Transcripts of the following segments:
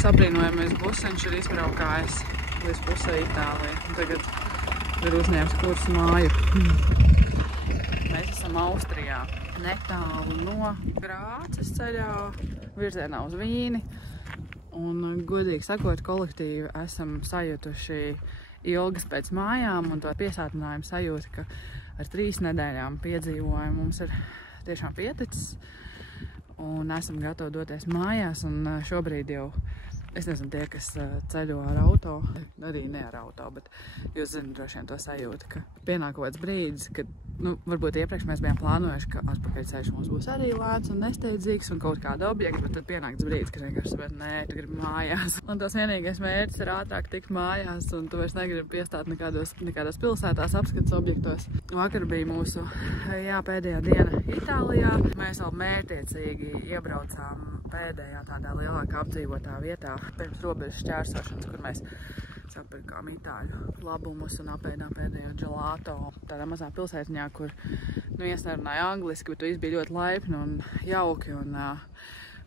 Sabrīnojamies busiņš ir izbraukājis līdz pusē Itālija. Tagad ir uzņēmis kursu māju. Mēs esam Austrijā, netālu no Grāces ceļā, virzienā uz Vīni. Un, godīgi sakot, kolektīvi esam sajutuši ilgas pēc mājām, un to piesātinājumu sajūta, ka ar 3 nedēļām piedzīvojumu mums ir tiešām pieticis. Un esam gatavi doties mājās, un šobrīd jau, es nezinu, tie, kas ceļo ar auto, arī ne ar auto, bet jūs zināt droši vien to sajūtu, ka pienāk kaut kāds brīdis, kad, varbūt iepriekš mēs bijām plānojuši, ka atpakaļceļš mums būs arī lēts un nesteidzīgs un kaut kāda objekta, bet tad pienāks brīdis, kad vienkārši saprot, nē, tu gribi mājās. Un tas vienīgais mērķis ir ātrāk tikt mājās, un tu vairs negribi piestāt nekādās pilsētās, apskates objektos. Vakar bija mūsu pēdējā diena Itālijā. Mēs vēl mērķtiecīgi iebraucām pēdējā tādā lielākā apdzīvotā vietā pirms robežas šķērsošanas, kur mēs sapirkām itāļu labumus un apēdām pēdējo gelato tādā mazā pilsētiņā, kur viens nerunāja angliski, bet viss bija ļoti laipni un jauki. Un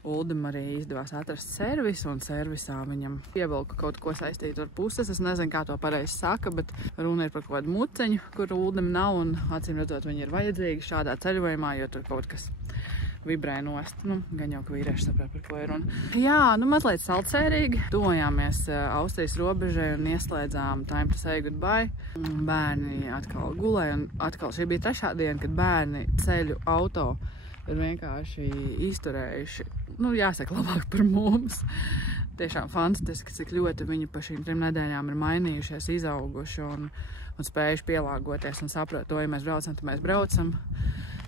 Uldim arī izdevās atrast servisu, un servisā viņam pievilka kaut ko saistītu ar puses. Es nezinu, kā to pareizi saka, bet runa ir par kaut kādu muceņu, kur Uldim nav, un acīm redzot, viņi ir vajadzīgi šādā ceļojumā, jo tur kaut kas vibrē nost. Gan jau, ka vīrieši saprot, par ko ir runa. Jā, mazliet saldsērīgi. Tuvojāmies Austrijas robežai un ieslēdzām Time to say goodbye. Bērni atkal gulēja, un atkal šī bija 3. diena, kad bērni ceļu auto ir vienkārši izturējuši, jāsaka, labāk par mums. Tiešām fantastiski, cik ļoti viņi pa šīm 3 nedēļām ir mainījušies, izauguši un spējuši pielāgoties un saprot to, ja mēs braucam, tad mēs braucam.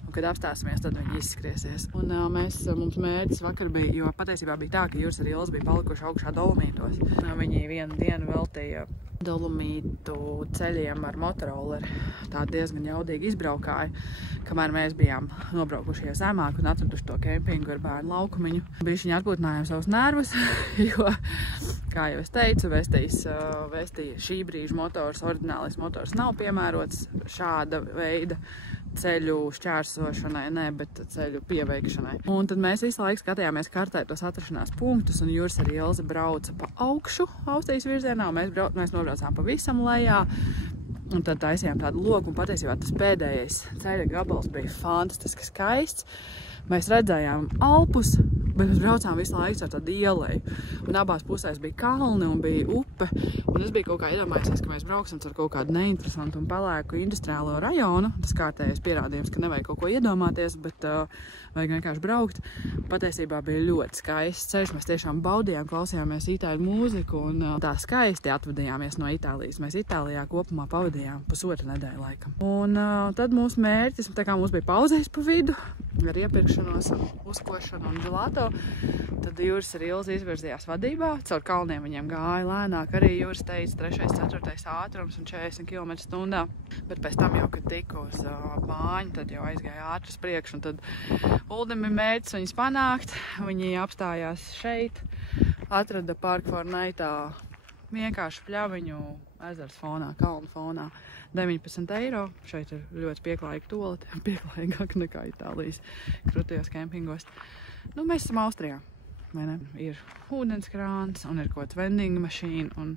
Un, kad apstāsimies, tad viņi izskriesies. Un mums mērķis vakar bija, jo patiesībā bija tā, ka Juris ar Ilzi bija palikuši augšā Dolomītos. Viņi vienu dienu veltīja Dolomītu ceļiem ar motorolleri. Tā diezgan jaudīgi izbraukāja, kamēr mēs bijām nobraukuši zemāk un atraduši to kempingu ar bērnu laukumiņu. Bišķiņi atpūtinājām savus nervus, jo, kā jau es teicu, Vestīja šī brīža motors, oriģinālais motors nav piemērots šāda veida ceļu šķērsošanai, bet ceļu pieveikšanai. Un tad mēs visu laiku skatījāmies kartē tos atrašanās punktus, un Juris ar Ilzi brauca pa augšu Austrijas virzienā, un mēs nobraucām pavisam lejā. Un tad taisījām tādu loku, un patiesībā tas pēdējais ceļa gabals bija fantastiski skaists. Mēs redzējām Alpus, bet mēs braucām visu laiku ar tādu ieleju. Un abās pusēs bija kalni un bija upe. Un es biju kaut kā iedomājusies, ka mēs brauksim ar kaut kādu neinteresantu un pelēku industriālo rajonu. Tas kārtējais pierādījums, ka nevajag kaut ko iedomāties, bet vajag vienkārši braukt. Patiesībā bija ļoti skaists ceļš. Mēs tiešām baudījām, klausījāmies itāļu mūziku un tā skaisti atvadījāmies no Itālijas. Mēs Itālijā kopumā pavadījām 1,5 nedēļu laikam. Un tad mūsu mērķis, tā kā mums bija pauzējis pa vidu, ar iepirkšanos, uzkošanu un gelato, tad Juris ar Ilzi izvirzījās vadībā. Caur kalniem viņiem gāja lēnāk. Arī Juris teica 3., 4. ātrums un 40 km/h. Bet pēc tam jau, kad tika uz Bāņu, tad jau aizgāja ātri uz priekšu. Un tad Uldim ir mērķis viņus panākt. Viņi apstājās šeit, atrada Park for Nightā vienkārši pļaviņu ezers fonā, kalnu fonā. 19 eiro. Šeit ir ļoti pieklājīga tolete, pieklājīgāk nekā Itālijas krūtajos kempingos. Mēs esam Austrijā, vai ne? Ir ūdenskrāns un ir kaut kāds vending mašīna un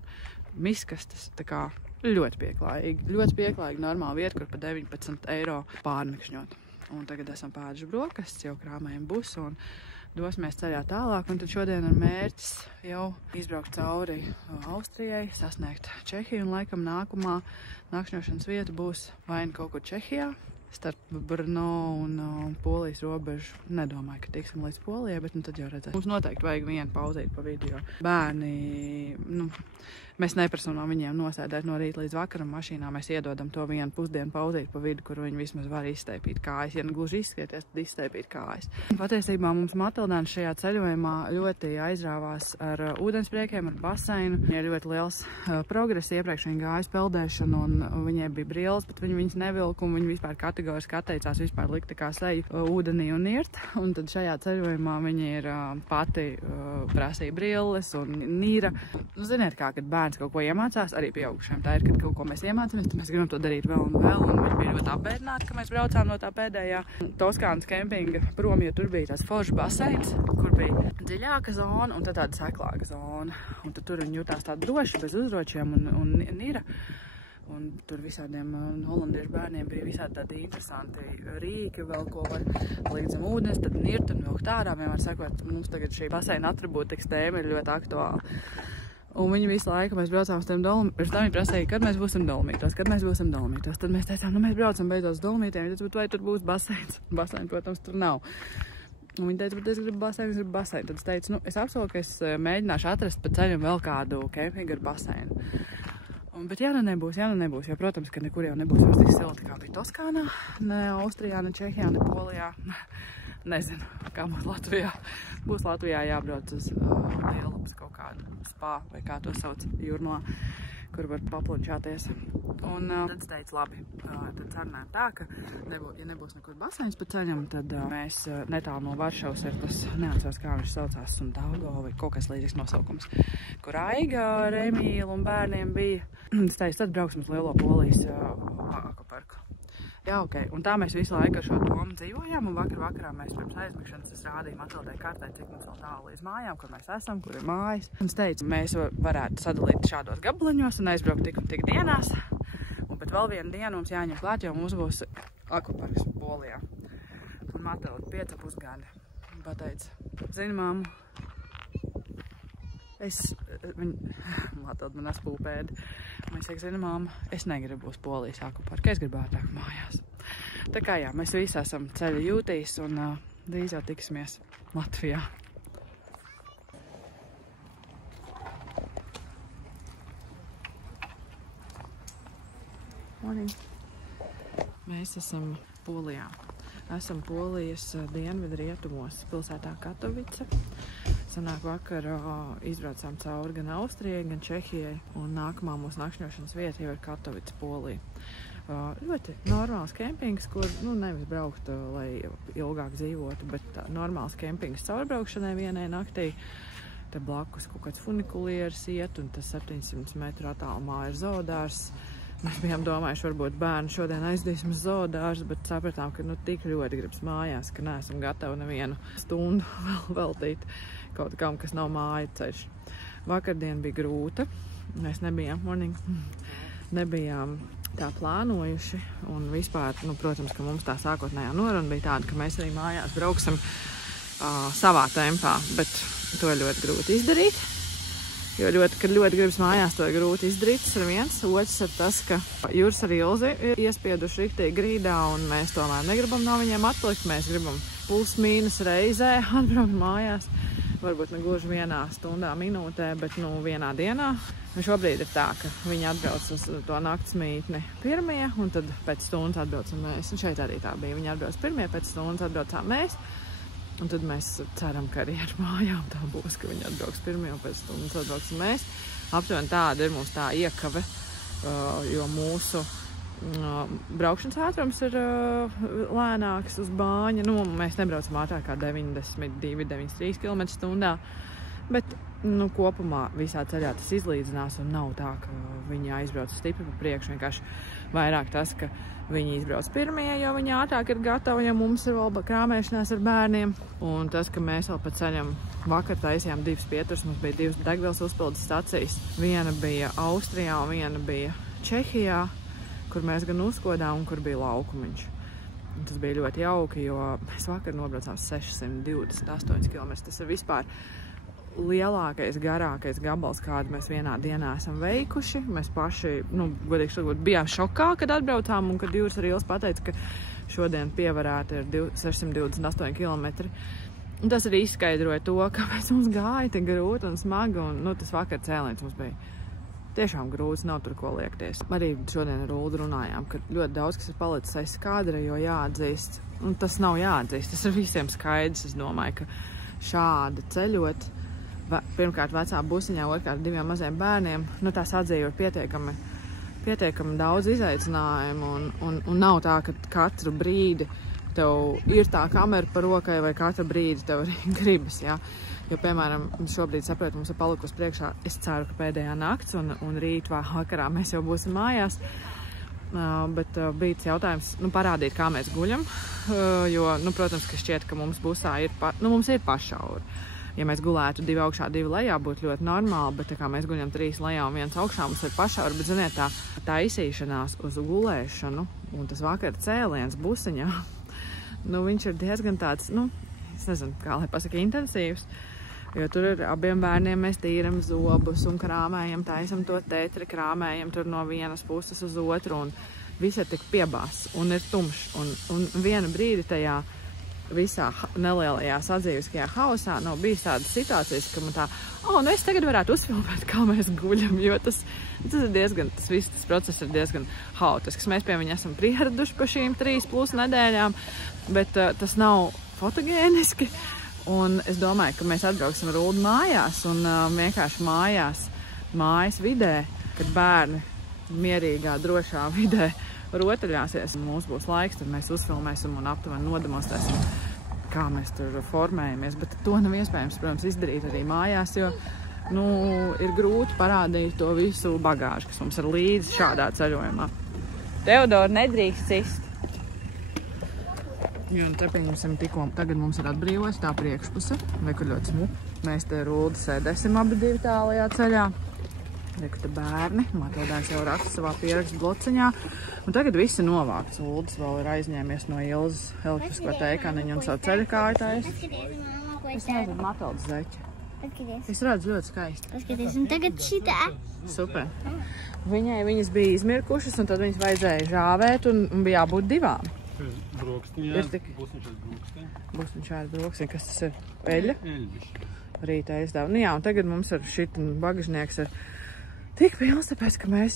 miskastes, tā kā ļoti pieklājīgi. Ļoti pieklājīgi normāla vieta, kur pa 19 eiro pārnakšņot. Un tagad esam pēduši brokastis, jau krāmējam busu un dosimies ceļā tālāk. Un tad šodien ir mērķis jau izbraukt cauri Austrijai, sasniegt Čehiju, un laikam nākamā nakšņošanas vieta būs vai kaut kur Čehijā, starp Brno un Polijas robežu. Nedomāju, ka tiksim līdz Polijai, bet tad jau redzēsim. Mums noteikti vajag vienu pauzīt pa vidu, jo bērni, mēs neprasam no viņiem nosēdēt no rīta līdz vakaram mašīnā. Mēs iedodam to vienu pusdienu pauzīt pa vidu, kur viņi vismaz var izsteipīt kājas. Ja gluži izskieties, tad izsteipīt kājas. Patiesībā mums Matildēns šajā ceļojumā ļoti aizrāvās ar ūdenspriekiem, ar baseinu. Viņai ir ļoti liels progress. Iepriekš viņa gāja peldēšanu un viņai bija brilles, bet viņa viņas nevilka un viņa vispār katru kategoriski atteicās vispār likt kā seju ūdenī un nirt. Un tad šajā ceļojumā viņi ir pati prasīja brilles un nīra. Nu, ziniet kā, kad bērns kaut ko iemācās, arī pieaugušiem tā ir, kad kaut ko mēs iemācāmies, tad mēs gribam to darīt vēl un vēl. Un viņi bija ļoti apbēdināti, ka mēs braucām no tā pēdējā Toskānas kempinga prom, jo tur bija tāds foršs baseins, kur bija dziļāka zona un tad tāda seklāka zona. Un tad tur viņi jutās tādi droši, bez uzročiem un nira. Un tur visādiem holandiešu bērniem bija visādi tādi interesanti rīki, vēl ko var likt zem ūdens, tad nirt un vilkt ārā. Vienmēr sakot, mums tagad šī baseina atribūtikas tēma ir ļoti aktuāla. Un viņi visu laiku, mēs braucām uz tiem Dolomītiem, viņi prasīja, kad mēs būsim Dolomītos, kad mēs būsim Dolomītos. Tad mēs teicām, nu mēs braucam beidzot uz Dolomītiem, vai tur būs baseins? Baseina, protams, tur nav. Un viņi teica, bet es gribu baseinu, Tad es teicu, nu, es apsolu, ka es mēģināšu atrast pa ceļam vēl kādu kempingu ar baseinu. Bet ja nu nebūs, jo, protams, ka nekur jau nebūs vairs tik silti, kā bija Toskānā, ne Austrijā, ne Čehijā, ne Polijā. Nezinu, kā būs Latvijā. Būs Latvijā jābrauc uz lielu kaut kādu spā, vai kā to sauc, jūrmalā, kur var paplunčāties. Un tad es teicu, labi, tad sarunājam tā, ka ja nebūs nekur baseins pa ceļam, tad mēs netālu no Varšavas ir tas, neatceros, kā viņš saucās, un Daugava vai kaut kas līdzīgs nosaukums, kur Aiga ar Emīlu un bērniem bija. Es teicu, tad brauksim uz Lielo Polijas akvaparku. Jā, ok. Un tā mēs visu laiku ar šo domu dzīvojām, un vakarā mēs pirms aizmigšanas es rādīju Matildai kartē, cik mums vēl tālu līdz mājām, kur mēs esam, kur ir mājas. Un es teicu, mēs varētu sadalīt šādos gabaliņos un aizbraukt tik un tik dienās. Bet vēl vienu dienu mums jāņem klāt, jo mums būs akvaparks Polijā. Un Matilda 5,5 gadi. Un pateica, zini, mammu, Matilda man aspūpēdi. Viņa saka, zini, mamma, es negribu uz Polijas akvaparku, es gribu ātrāk mājās. Tā kā jā, mēs visi esam ceļa jūtīs un drīz jau tiksimies Latvijā. Morning. Mēs esam Polijā. Esam Polijas dienvidrietumos pilsētā Katovice. Sanāk vakar izbraucām cauri gan Austrijai, gan Čehijai, un nākamā mūsu nakšņošanas vieta jau ir Katovice, Polija. Ļoti normāls kempings, kur nevis braukt, lai ilgāk dzīvotu, bet normāls kempings caurbraukšanai vienai naktī. Te blakus kaut kāds funikulieris iet, un tas 700 metru attālumā ir zoodārs. Mēs bijām domājuši, varbūt bērni šodien aizdīsim uz zoodārzu, bet sapratām, ka tik ļoti gribas mājās, ka neesam gatavi nevienu stundu vēl veltīt kaut kam, kas nav māja ceļš. Vakardien bija grūta. Mēs nebijām tā plānojuši. Un vispār, protams, ka mums tā sākotnējā noruna bija tāda, ka mēs arī mājās brauksim savā tempā, bet to ir ļoti grūti izdarīt. Jo kad ļoti gribas mājās, to ir grūti izdarīt. Tas ir viens. Otrs ir tas, ka Juris ar Ilzi ir iespieduši riktīgi grīdā, un mēs tomēr negribam no viņiem atpalikt. Mēs gribam plus-mīnus reizē atbraukt mājās. Varbūt ne gluži vienā stundā, minūtē, bet vienā dienā. Un šobrīd ir tā, ka viņi atbrauc uz to naktsmītni pirmie, un tad pēc stundas atbraucam mēs. Un šeit arī tā bija. Viņi atbrauc pirmie, pēc stundas atbraucām mēs. Un tad mēs ceram, ka arī ar mājām tā būs, ka viņi atbrauks pirmie un pēc stundas atbrauksim mēs. Aptuveni tāda ir mums tā iekave, jo mūsu braukšanas ātrums ir lēnāks uz Bāņa. Mēs nebraucam ātrāk kā 92-93 km/h, bet kopumā visā ceļā tas izlīdzinās un nav tā, ka viņi aizbrauc stipri pa priekšu. Vienkārši vairāk tas, ka viņi izbrauc pirmie, jo viņi ātrāk ir gatavi, ja mums ir vēl krāmēšanās ar bērniem. Un tas, ka mēs vēl pa ceļam vakar taisījām 2 pieturas, mums bija 2 degvielas uzpildes stacijas. Viena bija Austrijā un viena bija Čehijā, kur mēs gan uzkodām un kur bija laukumiņš. Un tas bija ļoti jauki, jo mēs vakar nobraucām 628 km. Tas ir vispār lielākais, garākais gabals, kādu mēs vienā dienā esam veikuši. Mēs paši, godīgi sakot, bijām šokā, kad atbraucām, un kad Juris ar Ilzi pateica, ka šodien pievarēta ir 628 km. Un tas arī izskaidroja to, kāpēc mums gāja tik grūti un smagi, un tas vakar cēliens mums bija tiešām grūts, nav tur ko liekties. Arī šodien ar Uldu runājām, ka ļoti daudz, kas ir palicis aiz skādra, jo jāatzīst, un tas nav jāatzīst, tas ir visiem skaidrs. Es domāju, ka šādi ceļot, pirmkārt vecā busiņā, otrkārt 2 maziem bērniem, tās atzīja ir pietiekami pietiekami daudz izaicinājumu un nav tā, ka katru brīdi tev ir tā kamera par rokai vai katru brīdi tev arī gribas, jā. Jo, piemēram, šobrīd saprotu, mums ir palikusi priekšā, es ceru, ka pēdējā nakts un rīt vakarā mēs jau būsim mājās. Bet bija jautājums, parādīt, kā mēs guļam, jo, protams, ka šķiet, ka mums busā mums ir pašauri. Ja mēs gulētu 2 augšā, 2 lejā, būtu ļoti normāli, bet tā kā mēs guļam 3 lejā un 1 augšā, mums ir pašauri, bet, ziniet, tā taisīšanās uz gulēšanu un tas vakar cēliens busiņā, viņš ir diezgan tāds, es nezinu, kā lai pasaka, intensīvs. Jo tur ar abiem bērniem mēs tīram zobus un krāmējam, taisam to tetri, krāmējam tur no vienas puses uz otru un viss ir tik piebās un ir tumšs. Un vienu brīdi tajā visā nelielajā sadzīviskajā hausā nav bijis tādas situācijas, ka man tā, es tagad varētu uzfilmēt, kā mēs guļam, jo tas ir diezgan, tas process ir diezgan haotisks. Mēs pie viņa esam pieraduši pa šīm 3+ nedēļām, bet tas nav fotogēniski. Un es domāju, ka mēs atbrauksim ar Uldu mājās un vienkārši mājas vidē, kad bērni mierīgā, drošā vidē rotaļāsies. Mums būs laiks, tad mēs uzfilmēsim un aptuveni nodemonstrēsim, kā mēs tur formējamies. Bet to nav iespējams, protams, izdarīt arī mājās, jo ir grūti parādīt to visu bagāžu, kas mums ir līdzi šādā ceļojumā. Teodora, nedrīkst cist. Un te pieņemsim tikko, tagad mums ir atbrīvojas tā priekšpuse, kur ļoti smuki. Mēs te ar Uldu sēdēsim abi divi tālajā ceļā. Reku te bērni, Matildēns jau raksta savā pierakstu blociņā. Un tagad visi novākts. Uldis vēl ir aizņēmies no Ilzas elektrisko teikaniņu un savu ceļa kāju taisa. Es nezinu, Matildas zeķi. Es redzu ļoti skaisti. Paskaties, un tagad šitā. Super. Viņas bija izmirkušas un tad viņas vajadzēja žāvēt un bija jābūt 2. Brokstiņā, busniņš ar brokstiņu, kas tas ir? Eļļa? Eļļiši. Rīta aizdāva. Jā, un tagad mums ar šit bagažnieks ir tik pilns, tāpēc, ka mums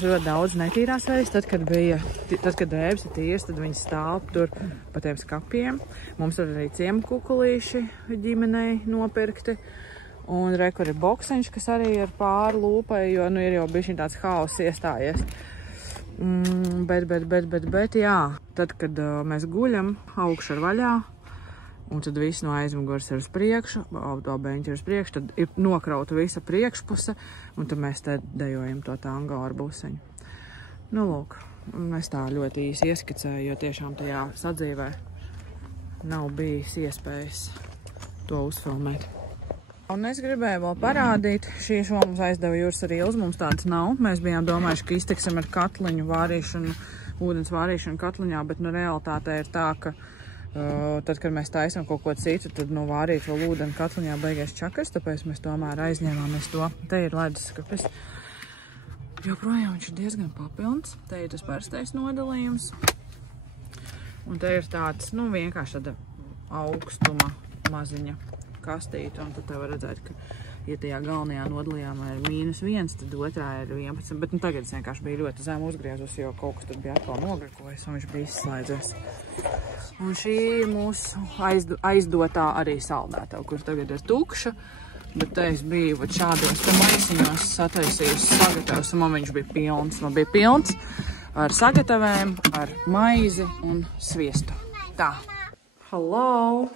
ir ļoti daudz netīrās veļas. Tad, kad drēbes ir tīras, tad viņi stāv tur pa tiem skapiem. Mums ir arī ciemu kukulīši ģimenei nopirkti. Un rekur ir boksiņš, kas arī ir pāri lūpai, jo ir jau bišķiņ tāds haoss iestājies. Bet, jā, tad, kad mēs guļam, augšu ir vaļā, un tad viss no aizmugures ir uz priekšu, to beņķi ir uz priekšu, tad ir nokrauta visa priekšpuse, un tad mēs te dejojam to tango ar buseņu. Lūk, es tā ļoti īsi ieskicēju, jo tiešām tajā sadzīvē nav bijis iespējas to uzfilmēt. Un es gribēju vēl parādīt, šī šo mums aizdeva Jūras ar Ilzu, mums tāds nav. Mēs bijām domājuši, ka iztiksim ar katliņu vārīšanu, ūdens vārīšanu katliņā, bet realitāte ir tā, ka tad, kad mēs taisam kaut ko citu, tad vārīt vēl ūdeni katliņā beigais čakars, tāpēc mēs tomēr aizņēmāmies to. Te ir leduskapis. Joprojām viņš ir diezgan papilns. Te ir tas parastais nodalījums. Un te ir tāds, vienkārši tāda augstuma maziņa kastīti, un tad te var redzēt, ka, ja tajā galvenajā nodalījumā ir -1, tad otrā ir 11, bet tagad es vienkārši biju ļoti zem uzgriezus, jo kaut kas tur bija atkal nograkojis, un viņš bija izslēdzies. Un šī ir mūsu aizdotā arī saldētava, kur tagad ir tukša, bet te es biju šādos te maisiņos sataisījusi sagatavus, un man viņš bija pilns. Man bija pilns ar sagatavēm, ar maizi un sviestu. Tā. Hello!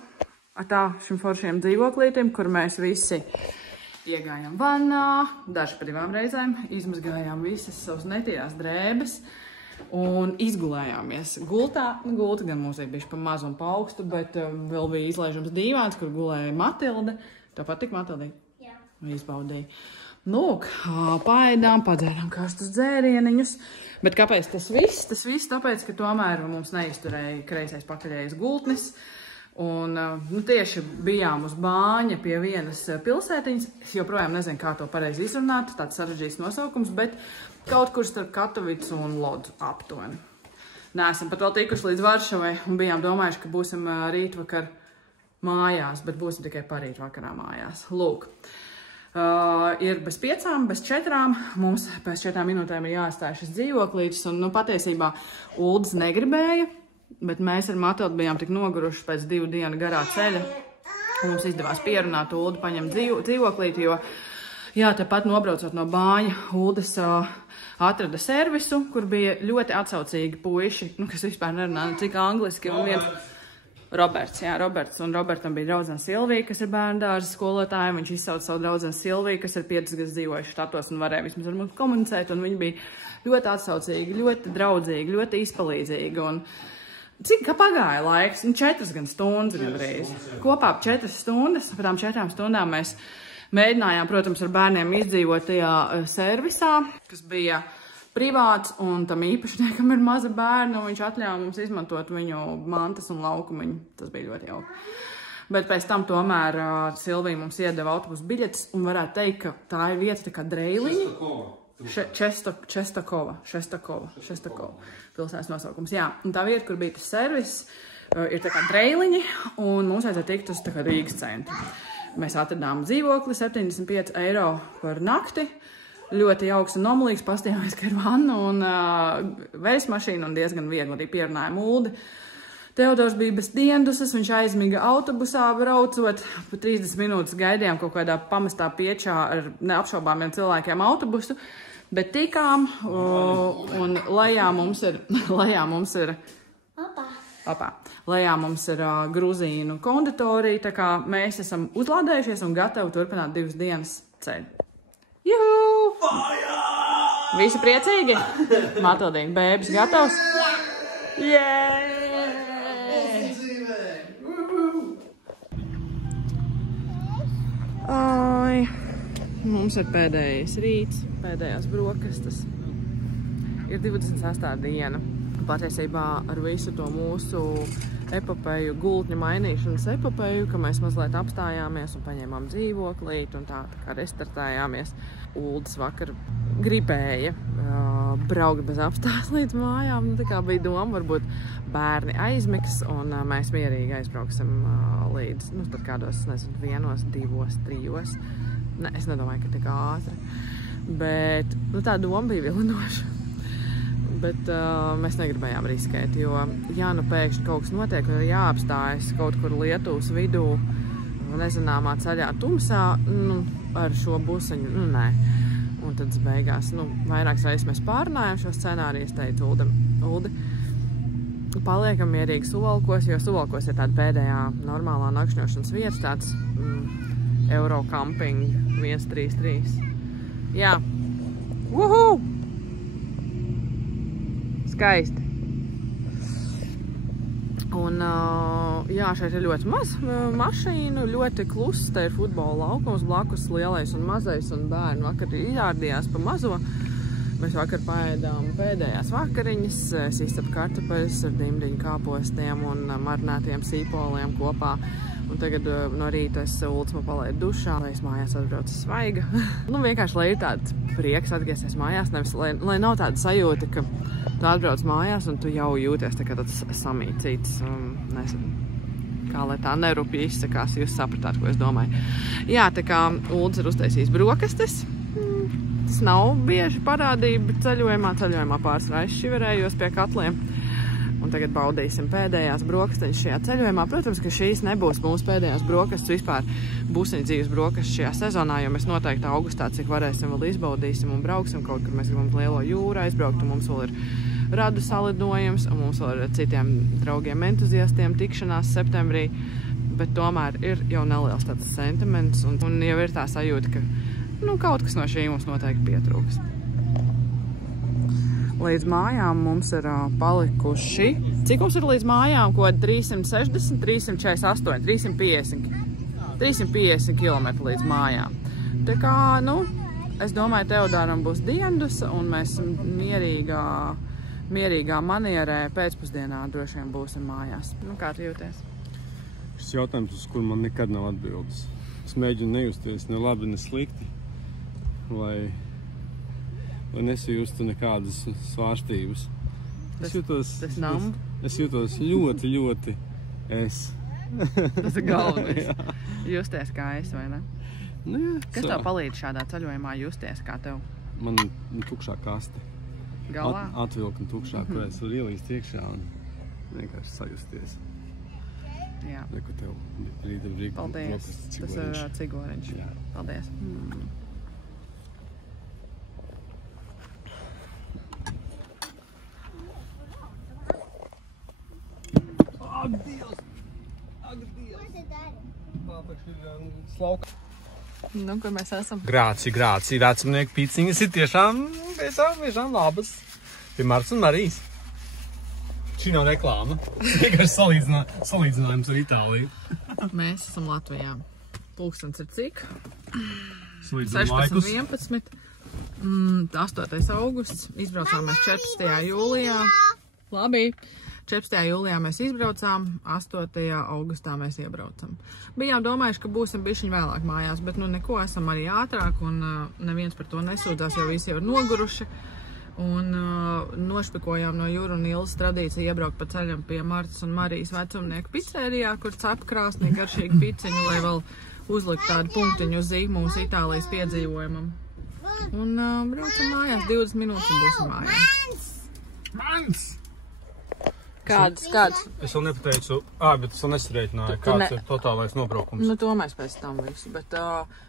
Tā šim foršiem dzīvoklītim, kur mēs visi iegājām vannā, daži pa 2 reizēm, izmazgājām visas savas netīrās drēbes un izgulējāmies gultā. Gulta gan mums bija pa mazu un pa augstu, bet vēl bija izlaižams dīvāns, kur gulēja Matilde. Tev patīk, Matildī? Jā. Izbaudīja. Lūk, paēdām, padzērām karstus dzērieniņus. Bet kāpēc tas viss? Tas viss tāpēc, ka tomēr mums neizturēja kreisais pakaļējais gultnis. Un tieši bijām uz Bāņa pie vienas pilsētiņas. Es joprojām nezinu, kā to pareizi izrunāt, tāds sarežģīts nosaukums, bet kaut kur starp Katovicu un Lodzu aptuveni. Neesam pat vēl tikuši līdz Varšavai un bijām domājuši, ka būsim rītvakar mājās, bet būsim tikai parīt vakarā mājās. Lūk, ir bez 5, bez 4. Mums pēc 4 minūtēm ir jāatstāj šis dzīvoklītis, un patiesībā Uldis negribēja. Bet mēs ar Matildu bijām tik noguruši pēc 2 dienu garā ceļa. Mums izdevās pierunāt Uldu paņemt dzīvoklīti, Jā, tāpat nobraucot no Bāņa, Uldis atrada servisu, kur bija ļoti atsaucīgi puiši, kas vispār nerunā cik angliski. Un viens Roberts, un Robertam bija draudzene Silvija, kas ir bērndārza skolotāja. Viņš izsauca savu draudzeni Silviju, kas ir 5 gadus dzīvojuši štatos un varēja vismaz ar mums komunicēt. Un viņi bija ļoti atsaucīgi, ļoti draudzīgi, ļoti izpalīdzīgi. Un cik pagāja laiks? 4 stundas gandrīz. Kopā 4 stundas, par tām 4 stundām mēs mēģinājām, protams, ar bērniem izdzīvot tajā servisā, kas bija privāts, un tam īpašniekam ir maza bērna, un viņš atļāva mums izmantot viņu mantas un laukumiņu. Tas bija ļoti jauki. Bet pēc tam tomēr Silvija mums iedeva autobusu biļetes, un varētu teikt, ka tā ir vieta tā kā Dreiliņa. Šestakova. Pilsētas nosaukums, jā. Un tā vieta, kur bija tas servis, ir tā kā Dreiliņa, un mums vajadzēja tikt uz tā kā Rīgas centru. Mēs atradām dzīvokli, 75 eiro par nakti. Ļoti jauks un nomlīgs, pastījāmies, ka ir vanna un veļas mašīna un diezgan viegli arī pierunājām Uldi. Teodors bija bez diendusas, viņš aizmiga autobusā braucot, pa 30 minūtes gaidījām kaut kādā pamestā piečā ar neapšaubāmiem cilvēkiem autobusu, bet tikām un lejā mums ir gruzīnu konditorija, tā kā mēs esam uzlādējušies un gatavi turpināt 2 dienas ceļu. Juhu! Visi priecīgi? Matildīna, bēbis gatavs? Jā! Ai, mums ir pēdējais rīts, pēdējās brokastas. Ir 28. diena. Patiesībā ar visu to mūsu epopeju, gultņu mainīšanas epopeju, ka mēs mazliet apstājāmies un paņēmām dzīvoklīt un tā kā restartējāmies. Uldis vakar gribēja braukt bez apstājas līdz mājām. Tā kā bija doma, varbūt bērni aizmigs un mēs mierīgi aizbrauksim līdz, tad kādos, nezinu, 1, 2, 3. Ne, es nedomāju, ka tik ātri. Bet, tā doma bija vilinoša. Bet mēs negribējām riskēt, jo pēkšņi kaut kas notiek un ir jāapstājas kaut kur Lietuvas vidū, nezināmā ceļā tumsā, ar šo busiņu, nē. Un tad beigās, vairākas reizes mēs pārunājām šo scenāriju, es teicu Uldi, paliekam mierīgi Suvalkos, jo Suvalkos ir tāda pēdējā normālā nakšņošanas vieta, tāds Eurocamping 133. Jā. Uhu! Skaisti. Un, šeit ir ļoti maz mašīnu, ļoti kluss, te ir futbola laukums, blakus lielais un mazais, un bērni vakar izārdījās pa mazo. Mēs vakar paēdām pēdējās vakariņas, es izcepu kartupeļus ar dimdiņu kāpostiem un marinētiem sīpoliem kopā. Un tagad no rīta Uldis man palaid dušā, lai es mājās atbraucu svaiga. Vienkārši, lai ir tāds prieks atgriezties mājās, nevis, lai nav tāda sajūta, ka tu atbrauc mājās un tu jau jūties tā kā tāds samīcīts, nezinu, kā lai tā nerupji izsakās, jūs sapratāt, ko es domāju. Jā, tā kā Uldis ir uztaisījis brokastis, tas nav bieži parādība ceļojumā pārsvarā aizšiverējos pie katliem. Un tagad baudīsim pēdējās brokastiņas šajā ceļojumā. Protams, ka šīs nebūs mūsu pēdējās brokastis, vispār būsiņu dzīves brokastis šajā sezonā, jo mēs noteikti augustā, cik varēsim, vēl izbaudīsim un brauksim kaut kur. Mēs gribam lielo jūru aizbraukt, un mums vēl ir radu salidojums, un mums vēl ir ar citiem draugiem entuziastiem tikšanās septembrī. Bet tomēr ir jau neliels tāds sentiments, un jau ir tā sajūta, ka kaut kas no šī mums noteikti pietrūks. Līdz mājām mums ir palikuši. Cik mums ir līdz mājām? Ko 360, 348, 350 km līdz mājām. Tā kā, es domāju, Teodoram būs diendusa, un mēs mierīgā manierē pēcpusdienā droši vien būsim mājās. Kā tu jūties? Šis jautājums, uz kur man nekad nav atbildes. Es mēģinu nejusties ne labi, ne slikti, lai nesajūstu nekādas svārstības. Es jūtos ļoti, ļoti es. Tas ir galvenais. Justies kā es, vai ne? Jā. Kas tev palīdz šādā ceļojumā justies kā tev? Man tukšā kaste. Galvā? Atvilkni tukšā, kur es varu ielīst iekšā un vienkārši sajusties. Jā. Reku tev rīta brīk. Paldies. Tas ir cigoriņš. Paldies. slauka. Nu, kur mēs esam? Grāci, vecumnieku piciņas ir tiešām labas. Pie Marts un Marijas. Šī nav reklāma. Vienkārši salīdzinājums ar Itāliju. Mēs esam Latvijā. Pulkstens ir cik? 16:11. 8. augusts. Izbraucām mēs 14. jūlijā. Labi. 14. jūlijā mēs izbraucām, 8. augustā mēs iebraucam. Bijām domājuši, ka būsim bišķiņ vēlāk mājās, bet nu neko, esam arī ātrāk un neviens par to nesūdzās, jo visi jau ir noguruši. Un nošpikojām no Jūra un Ilzas tradīciju iebraukt pa ceļam pie Martas un Marijas vecumnieku pizzērijā, kur cep krāsnī garšīgi piciņu, lai vēl uzlikt tādu punktiņu uz mūsu Itālijas piedzīvojumam. Un braucam mājās, 20 minūtes un būsim mājās. Mans! Kāds? Es vēl nepateicu, bet es vēl nesarēķināju, kāds ir totālais nobraukums. Nu, to mēs pēc tam visu, bet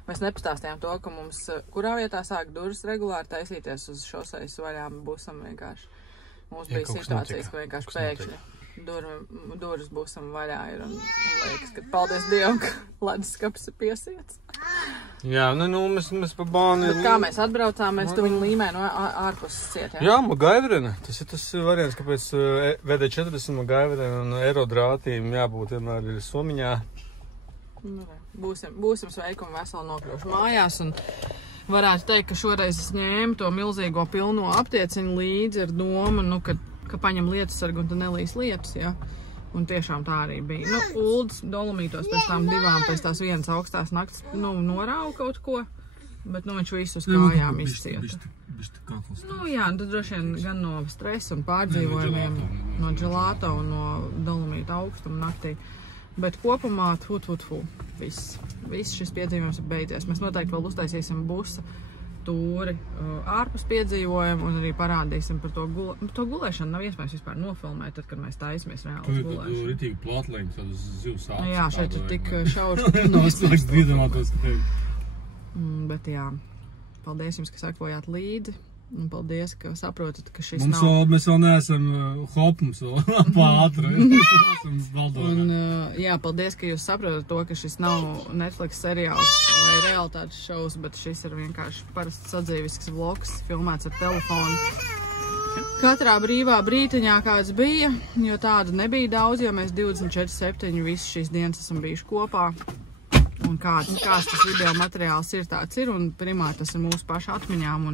mēs nepastāstījām to, ka mums, kurā vietā sāk durvis regulāri taisīties uz šosejas vaļā, būsam vienkārši. Mums bija situācijas, ka vienkārši pēkšņi durvis būsam vaļā ir un liekas, ka paldies Dievam, ka leduskapis ir piesiets. Jā, nu mēs pa bāni... Bet kā mēs atbraucām, mēs tu viņu līmē no ārpuses ciet, jā? Jā, Magaivrene. Tas ir tas variants, kāpēc VD40 Magaivrene un aerodrātīm jābūt vienmēr ir Somiņā. Nu, būsim sveiki un veseli nokļuvuši mājās un varētu teikt, ka šoreiz es ņēmu to milzīgo pilno aptieciņu līdzi ar domu, nu, ka paņem lietusargu un tad nelīs lietus, jā. Un tiešām tā arī bija. Nu, Uldis Dolomītos pēc tām divām, pēc tās vienas augstās nakts, nu, norāva kaut ko, bet, nu, viņš visu uz kājām izcieta. Nu, jā, tad droši vien gan no stresa un pārdzīvojumiem, no dželāta un no Dolomīta augstuma naktī. Bet kopumā, viss šis piedzīvojums ir beidzies. Mēs noteikti vēl uztaisīsim busa tūri ārpus piedzīvojumu un arī parādīsim par to gulēšanu. Nav iespējams vispār nofilmēt, tad, kad mēs taisamies reāli uz gulēšanu. Tur ir ritīgi plātleņi, tādas zivs ātas. Jā, šeit ir tik šaurs. Bet jā, paldies jums, ka sakojāt līdzi. Un paldies, ka saprotat, ka šis nav... Mēs vēl neesam hopums vēl pātri. Un jā, paldies, ka jūs saprotat to, ka šis nav Netflix seriāls vai realitātes šovs, bet šis ir vienkārši parasts sadzīvisks vlogs, filmēts ar telefonu. Katrā brīvā brītiņā kāds bija, jo tādu nebija daudz, jo mēs 24/7 visas šīs dienas esam bijuši kopā. Un kāds tas video materiāls ir, tāds ir, un primāri tas ir mūsu pašu atmiņām.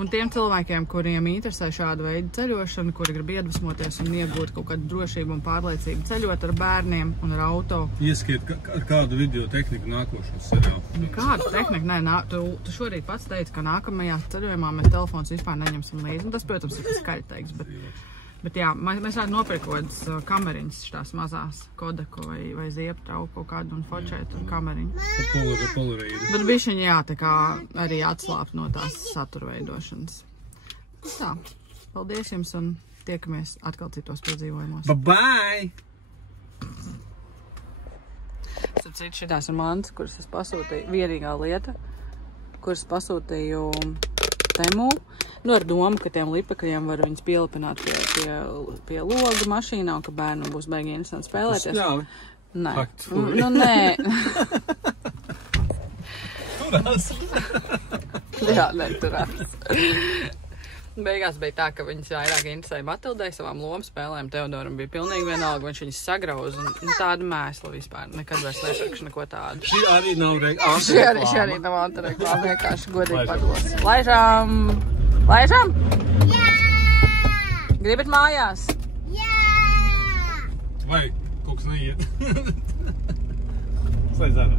Un tiem cilvēkiem, kuriem interesē šādu veidu ceļošanu, kuri grib iedvesmoties un iegūt kaut kādu drošību un pārliecību ceļot ar bērniem un ar auto. Ieskiet kādu video tehniku nākošos seriālu. Kādu tehniku? Nē, tu šorīt pats teici, ka nākamajā ceļojumā mēs telefons vispār neņemsim līdzi. Un tas, protams, ir skaļi teiks, bet jā, mēs varētu nopirkt kādas kameriņas, šitās mazās Kodaku vai Ziepu trauku kaut kādu un fočēt un kameriņu. Bet bišķiņi jā, tā kā arī atslāpt no tās satura veidošanas. Tā, paldies jums un tiekamies atkal citos piedzīvojumos. Bye! Šitās ir mantas, kuras es pasūtīju, vienīgā lieta, kuras pasūtīju Temu. Nu, ar domu, ka tiem lipekļiem var viņus pielipināt pie loga mašīnā un ka bērnam būs baigi interesanti spēlēties. Nē. Nu, nē. Turās. Jā, neturās. Beigās bija tā, ka viņas vairāk interesēja Matildei savām lomu spēlēm. Teodoram bija pilnīgi vienalga, viņš viņas sagrauz un tāda mēsla vispār. Nekad vairs nepirkšu neko tādu. Šī arī nav reklāma. Šī arī nav antireklāma, vienkārši godīgi pados. Laižam! Laižam? Jā! Gribat mājās? Jā! Vai kaut kas neiet? Slēdz ārā.